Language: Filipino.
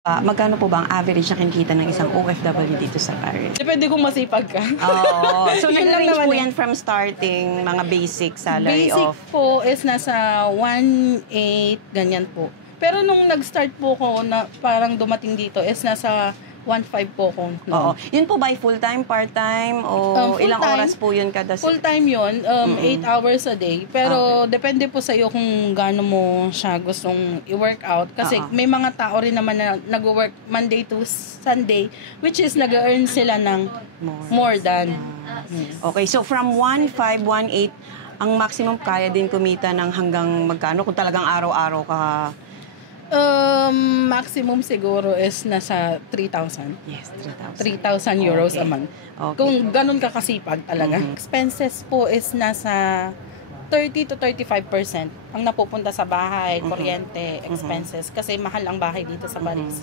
Magkano po ba ang average na kinikita ng isang OFW dito sa Paris? Depende kung masipag ka. Oo. So, Yun lang nag-range naman po eh. yan from starting, mga basic salary Basic of... po is nasa 1.8, ganyan po. Pero nung nag-start po ko na parang dumating dito is nasa 1.5 po ko. Oo. Yun po ba full-time, part-time, o ilang Full-time. oras po yun kada... Full-time yun, 8 hours a day. Pero depende po sa iyo kung gaano mo siya gustong i-work out. Kasi may mga tao rin naman na nag-work Monday to Sunday, which is nag-earn sila ng more than. Okay, so from 1.5, 1.8, ang maximum kaya din kumita ng hanggang magkano kung talagang araw-araw ka... Maximum siguro is nasa 3,000. Yes, 3,000 euros a month. Okay. Kung ganun ka kasipag talaga. Expenses po is nasa 30 to 35% ang napupunta sa bahay, kuryente, expenses. Kasi mahal ang bahay dito sa Paris.